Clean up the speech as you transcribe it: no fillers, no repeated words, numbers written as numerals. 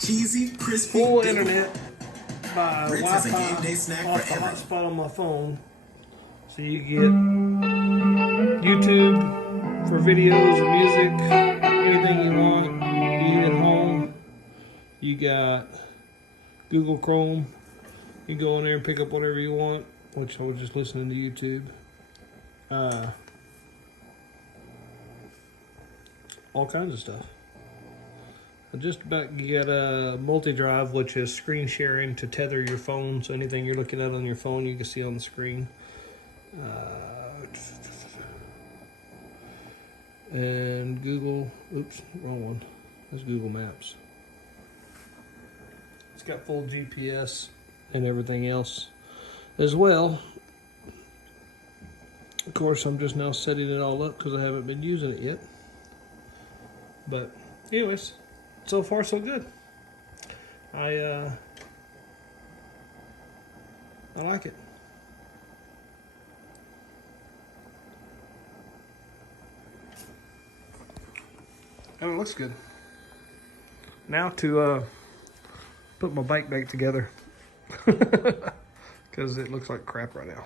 Cheesy, crispy, full dip. internet by Ritz has a Wi-Fi game day snack off for the everyone. hotspot on my phone. So you get YouTube for videos, music, anything you want. You at home. You got Google Chrome. You go in there and pick up whatever you want, which I was just listening to YouTube. All kinds of stuff. Just about, you got a multi-drive, which is screen sharing to tether your phone, so anything you're looking at on your phone you can see on the screen. And Google, oops, wrong one. That's Google Maps. It's got full GPS and everything else as well. Of course, I'm just now setting it all up because I haven't been using it yet. But anyways, so far so good. I like it. And it looks good. Now to put my bike back together because it looks like crap right now.